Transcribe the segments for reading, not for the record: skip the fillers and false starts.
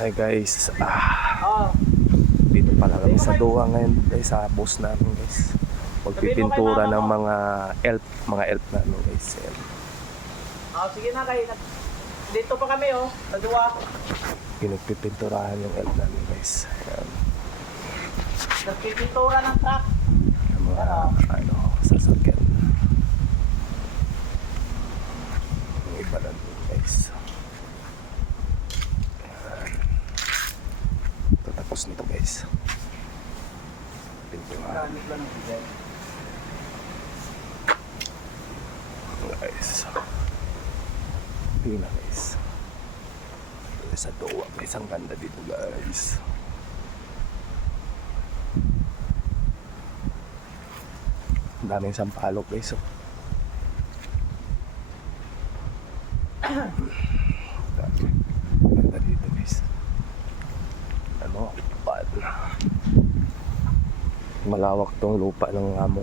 Hi guys, dito pala kami sa Doha ngayon guys, sa boss namin guys. Magpipintura ng mga elf namin guys. Sige na kayo. Dito pa kami sa Doha. Pinagpipinturahan yung elf namin guys. Ayan. Nagpipintura ng truck. Yung mga sasakyan. Yung iba na dun guys. Tapos nito guys, pintura guys, tingnan guys, sa Doha guys, ang ganda dito guys. Ang daming sampalok guys. Ganda dito guys. Malawak tong lupa ng amo.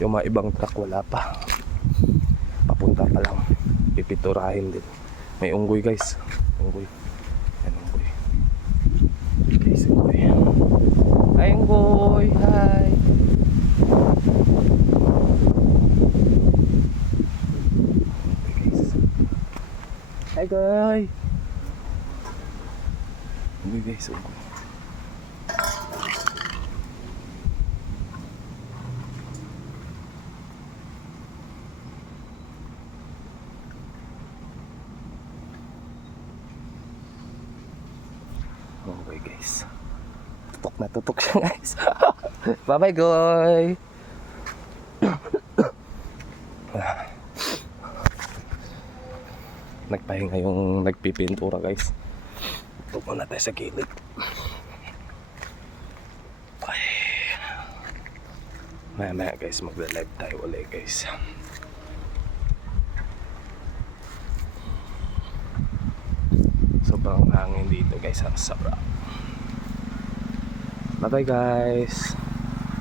Yung mga ibang truck wala pa, papunta pa lang, pipinturahin din. May unggoy guys, unggoy. Yan unggoy guys, unggoy. Hi unggoy, hi. Hi guys. Unggoy guys, unggoy. Unggoy guys. Tutok na tutok siya guys. Bye bye goy. Nagpahinga yung nagpipintura guys. Tutok na tayo sa gilid. Maya guys, magla-live tayo ulit guys. Sobrang hangin dito guys, ang sarap. Bye bye guys.